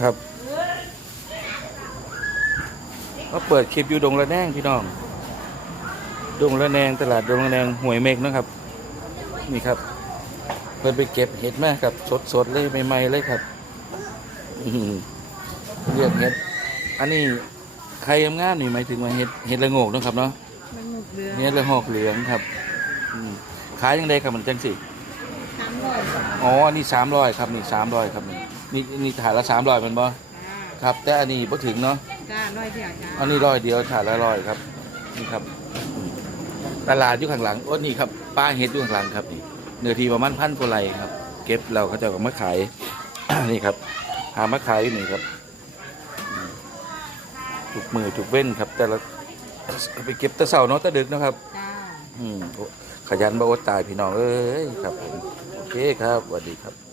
ครับก็เปิดคลิปอยู่ดงระแนงพี่น้อง ดงระแนงตลาดดงระแนงหวยเมกนะครับ นี่ครับ เพิ่นไปเก็บเห็ดมาครับ สดๆเลยใหม่ๆเลยครับอื้อหือเรียกเห็ด อันนี้ใครทำงานนี่หมายถึงว่าเห็ดเห็ดละโงกเนาะครับเนาะมันหมกเรือเห็ดละหอกเหลืองครับอืมขายยังไงครับมันจังสิ สามร้อยจ้าอ๋ออันนี้สามร้อยครับนี่สามร้อยครับนี่นี่นี่ถ่ายละสามร้อยมันบ่ครับ แต่อันนี้บ่ถึงเนาะจ้าร้อยเดียวจ้าอันนี้ร้อยเดียวถ่ายละร้อยครับ นี่ครับอืมตลาดอยู่ข้างหลังโอ้นี่ครับป้าเห็ดอยู่ข้างหลังครับนี่เนื้อที่ประมาณพันกว่าไร่ครับ เก็บเราเขาจะเอามาขาย นี่ครับ หามาขายอยู่นี่ครับอืมทุกมือทุกเว้นครับ แต่ละไปเก็บแตะเสาเนาะแตะดึกเนาะครับจ้าอืมโอ้ ขยันบ่อดตายพี่น้องเอ้ยครับผมโอเคครับสวัสดีครับ